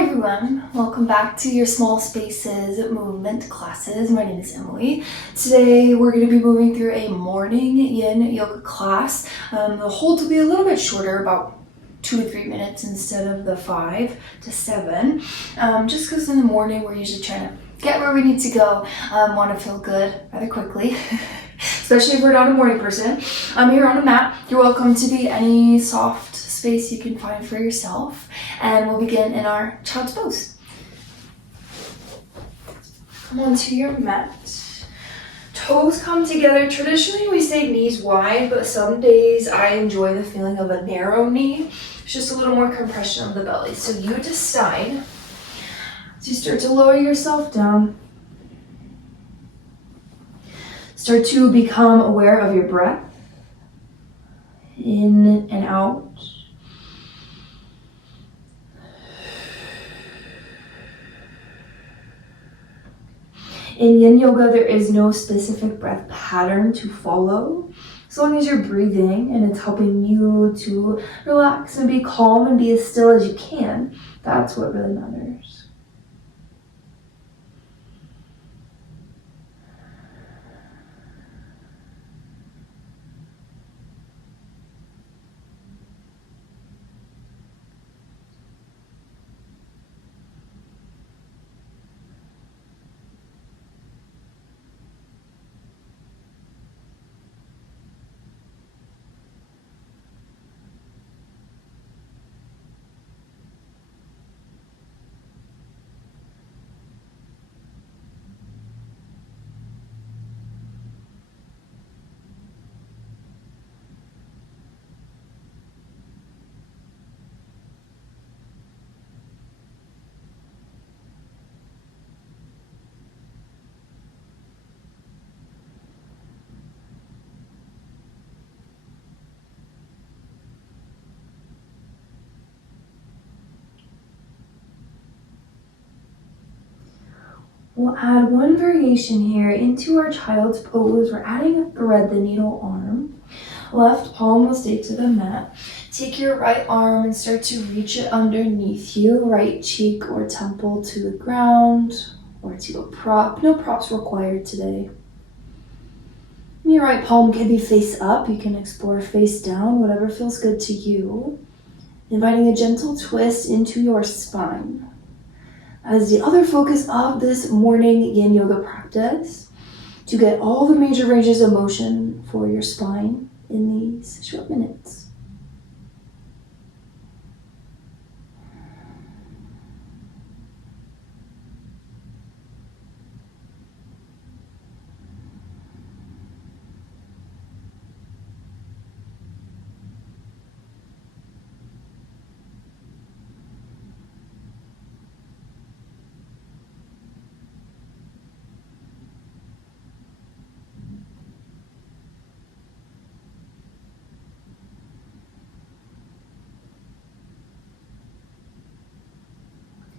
Hi everyone, welcome back to your Small Spaces movement classes. My name is Emily. Today we're going to be moving through a morning yin yoga class. The hold will be a little bit shorter, about 2 to 3 minutes instead of the 5 to 7. Just because in the morning we're usually trying to get where we need to go, want to feel good rather quickly. Especially if we're not a morning person. I'm here on a mat. You're welcome to be any soft space you can find for yourself, and we'll begin in our child's pose. Come onto your mat. Toes come together. Traditionally we say knees wide, but some days I enjoy the feeling of a narrow knee. It's just a little more compression of the belly. So you decide. As you start to lower yourself down, start to become aware of your breath, in and out. In yin yoga, there is no specific breath pattern to follow. As long as you're breathing and it's helping you to relax and be calm and be as still as you can, that's what really matters. We'll add one variation here into our child's pose. We're adding a thread the needle arm. Left palm will stay to the mat. Take your right arm and start to reach it underneath you. Right cheek or temple to the ground or to a prop. No props required today. Your right palm can be face up. You can explore face down, whatever feels good to you. Inviting a gentle twist into your spine. That is the other focus of this morning yin yoga practice, to get all the major ranges of motion for your spine in these short minutes.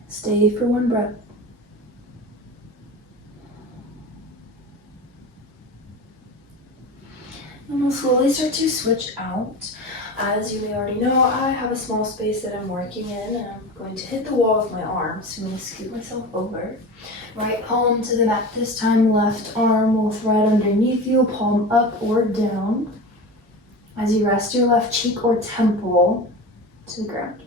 Stay for one breath. And we'll slowly start to switch out. As you may already know, I have a small space that I'm working in, and I'm going to hit the wall with my arms. So I'm going to scoot myself over. Right palm to the mat this time. Left arm will thread underneath you, palm up or down. As you rest your left cheek or temple to the ground.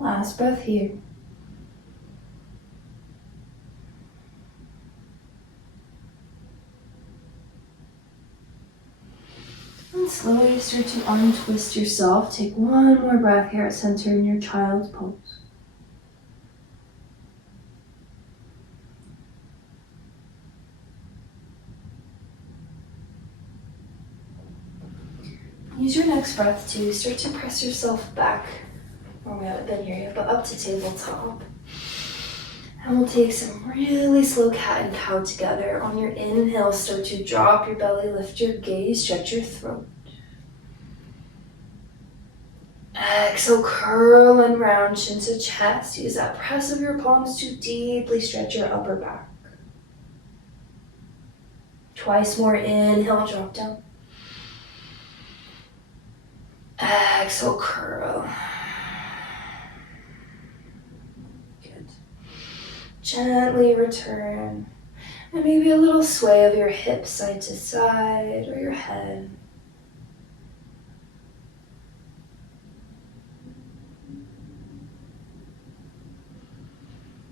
Last breath here. And slowly start to untwist yourself. Take one more breath here at center in your child's pose. Use your next breath to start to press yourself back Or we haven't been here yet, but up to tabletop. And we'll take some really slow cat and cow together. On your inhale, start to drop your belly, lift your gaze, stretch your throat. Exhale, curl and round, chin to chest. Use that press of your palms to deeply stretch your upper back. Twice more, inhale, drop down. Exhale, curl. Good. Gently return. And maybe a little sway of your hips side to side or your head.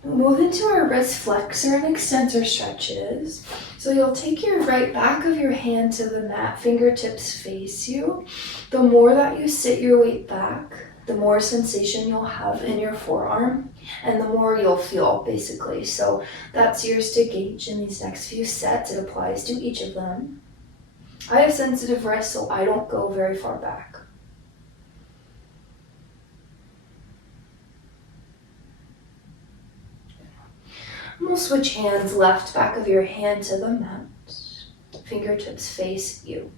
We'll move into our wrist flexor and extensor stretches. So you'll take your right back of your hand to the mat, fingertips face you. The more that you sit your weight back, the more sensation you'll have in your forearm and the more you'll feel, basically. So that's yours to gauge in these next few sets. It applies to each of them. I have sensitive wrists, so I don't go very far back. We'll switch hands, left back of your hand to the mat. Fingertips face you.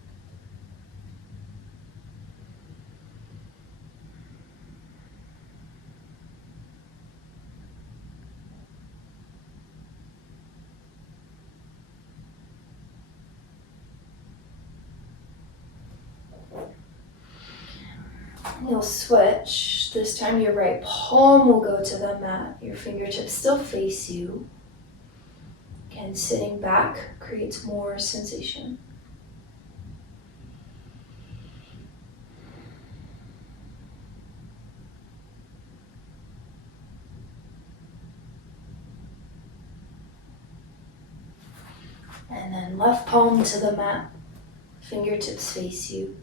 You'll switch. This time your right palm will go to the mat. Your fingertips still face you. Again, sitting back creates more sensation. And then left palm to the mat. Fingertips face you.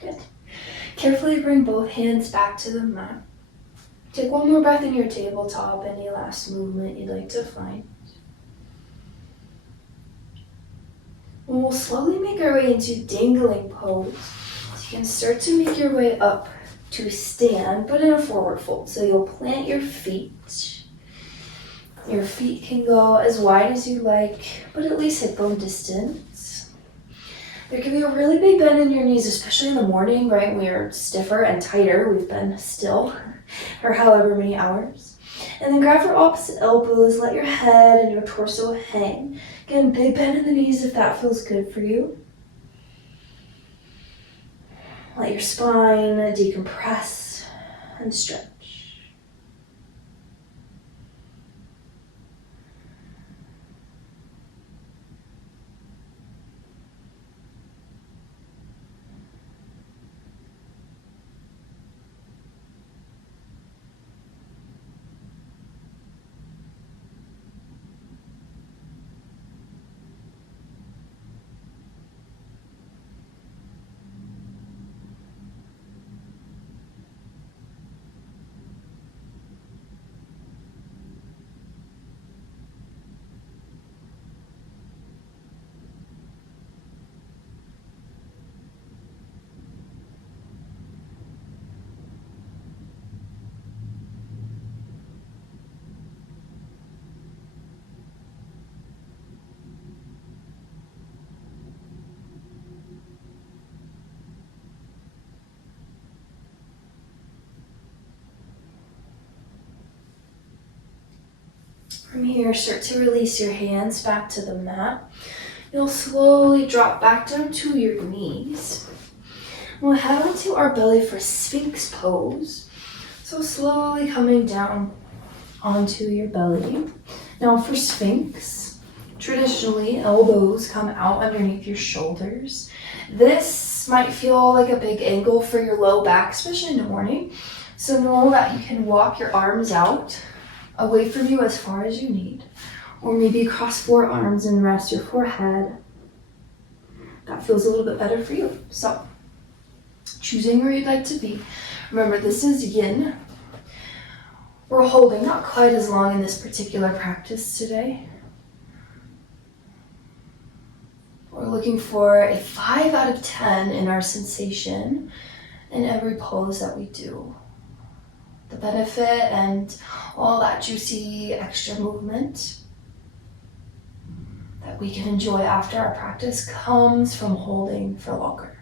Good. Carefully bring both hands back to the mat. Take one more breath in your tabletop, any last movement you'd like to find. And we'll slowly make our way into dangling pose. So you can start to make your way up to stand, but in a forward fold. So you'll plant your feet. Your feet can go as wide as you like, but at least hip bone distance. There can be a really big bend in your knees, especially in the morning, right? When we're stiffer and tighter. We've been still for however many hours. And then grab your opposite elbows, let your head and your torso hang. Again, big bend in the knees if that feels good for you. Let your spine decompress and stretch. From here, start to release your hands back to the mat. You'll slowly drop back down to your knees. We'll head onto our belly for Sphinx pose. So slowly coming down onto your belly. Now for Sphinx, traditionally elbows come out underneath your shoulders. This might feel like a big angle for your low back, especially in the morning. So know that you can walk your arms out away from you as far as you need. Or maybe cross forearms and rest your forehead. That feels a little bit better for you. So, choosing where you'd like to be. Remember, this is yin. We're holding not quite as long in this particular practice today. We're looking for a 5 out of 10 in our sensation in every pose that we do. The benefit and all that juicy extra movement that we can enjoy after our practice comes from holding for longer.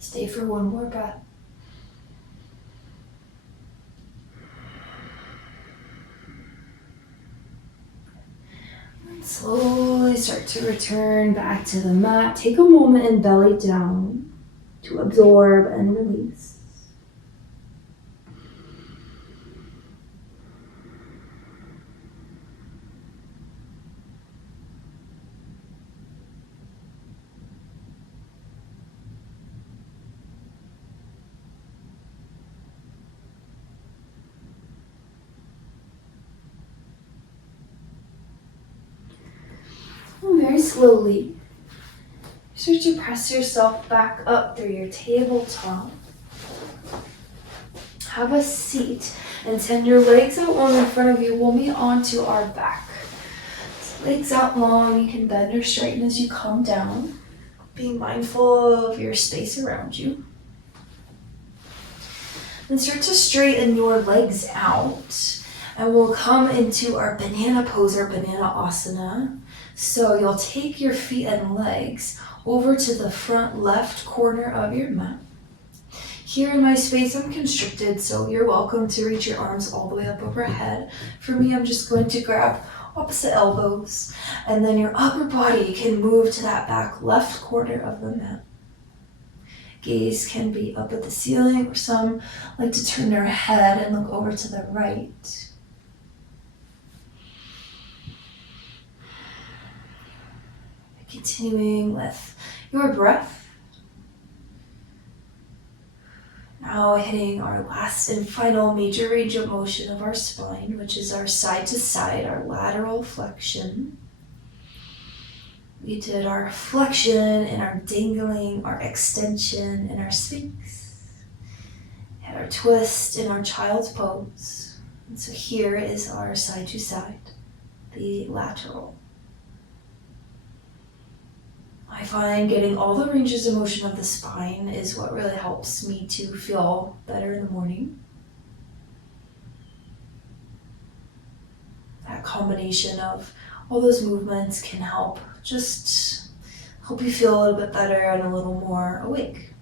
Stay for one more breath. And slowly start to return back to the mat. Take a moment and belly down to absorb and release. And very slowly, start to press yourself back up through your tabletop. Have a seat and send your legs out long in front of you. We'll meet onto our back. So legs out long, you can bend or straighten as you come down. Being mindful of your space around you. Then start to straighten your legs out. And we'll come into our banana pose or banana asana. So you'll take your feet and legs over to the front left corner of your mat. Here in my space, I'm constricted, so you're welcome to reach your arms all the way up overhead. For me, I'm just going to grab opposite elbows, and then your upper body can move to that back left corner of the mat. Gaze can be up at the ceiling, or some like to turn their head and look over to the right. Continuing with your breath. Now hitting our last and final major range of motion of our spine, which is our side to side, our lateral flexion. We did our flexion and our dangling, our extension and our sphinx. Had our twist and our child's pose. And so here is our side to side, the lateral. I find getting all the ranges of motion of the spine is what really helps me to feel better in the morning. That combination of all those movements can help just help you feel a little bit better and a little more awake.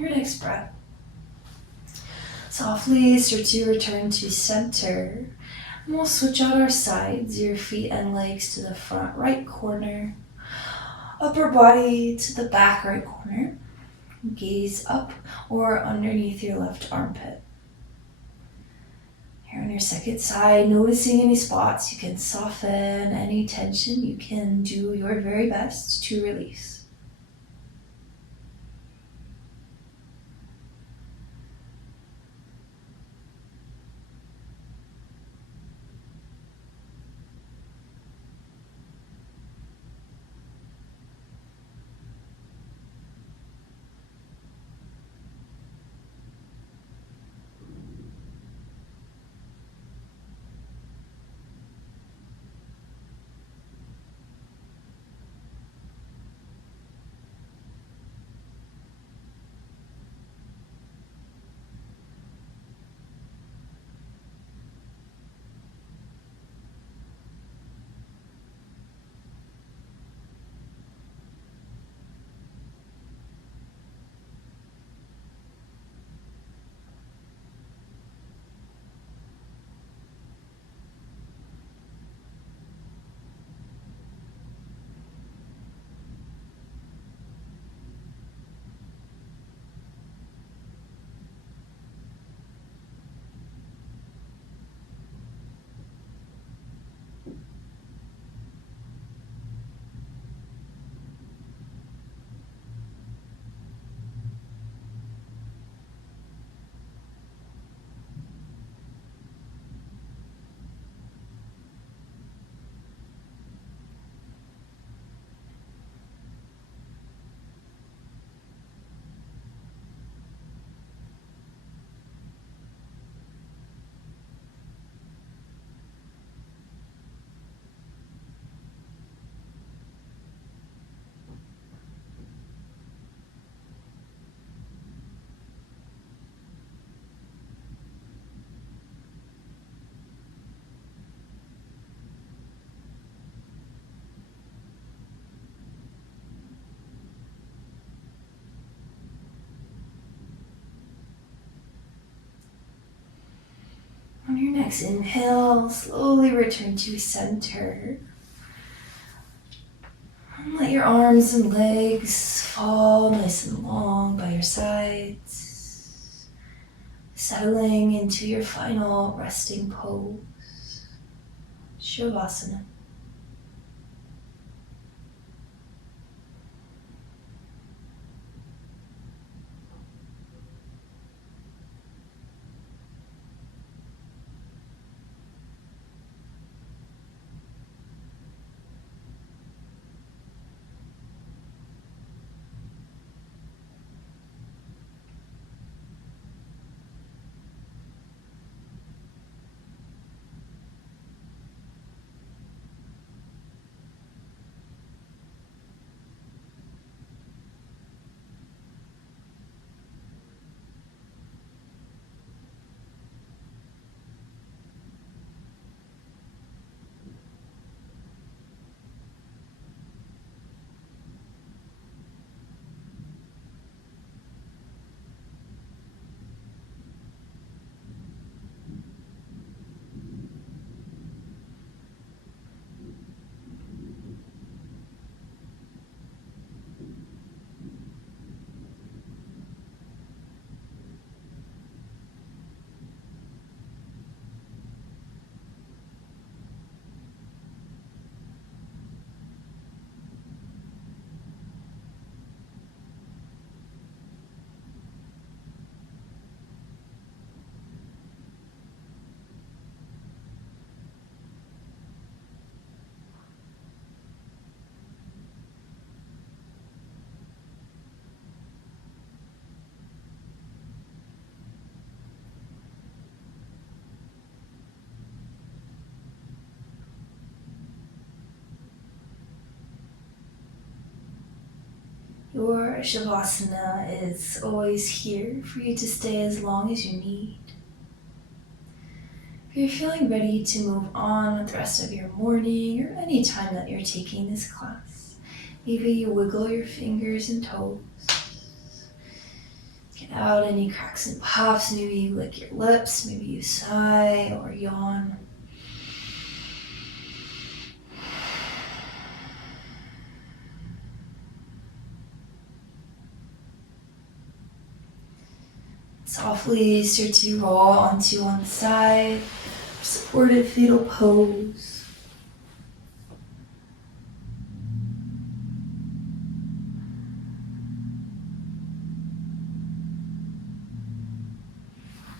your next breath, softly start to return to center. And we'll switch out our sides, your feet and legs to the front right corner, upper body to the back right corner. Gaze up or underneath your left armpit. Here on your second side, noticing any spots, you can soften any tension. You can do your very best to release. On your next inhale, slowly return to center. And let your arms and legs fall nice and long by your sides, settling into your final resting pose, Shavasana. Your Shavasana is always here for you to stay as long as you need. If you're feeling ready to move on with the rest of your morning or any time that you're taking this class, maybe you wiggle your fingers and toes. out any cracks and puffs. Maybe you lick your lips, maybe you sigh or yawn. Softly start to roll onto one side, supported fetal pose.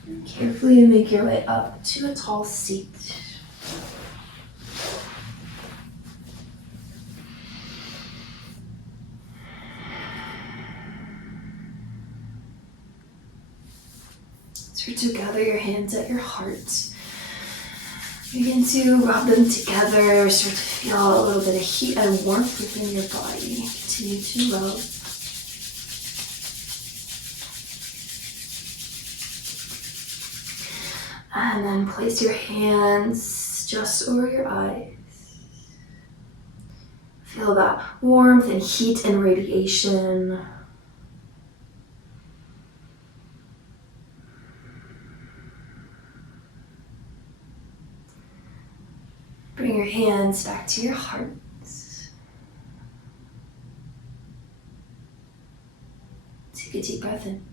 And carefully make your way up to a tall seat. Start to gather your hands at your heart. Begin to rub them together. Start to feel a little bit of heat and warmth within your body. Continue to rub. And then place your hands just over your eyes. Feel that warmth and heat and radiation. Bring your hands back to your heart. Take a deep breath in.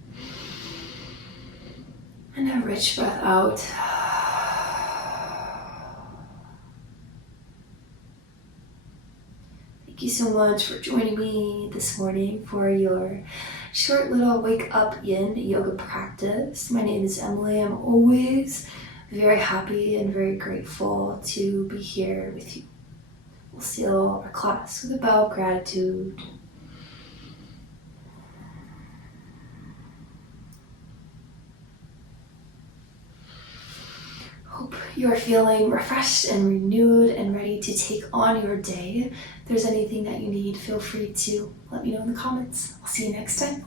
And a rich breath out. Thank you so much for joining me this morning for your short little wake up yin yoga practice. My name is Emily. I'm always very happy and very grateful to be here with you. We'll seal our class with a bow of gratitude. Hope you are feeling refreshed and renewed and ready to take on your day. If there's anything that you need, feel free to let me know in the comments. I'll see you next time.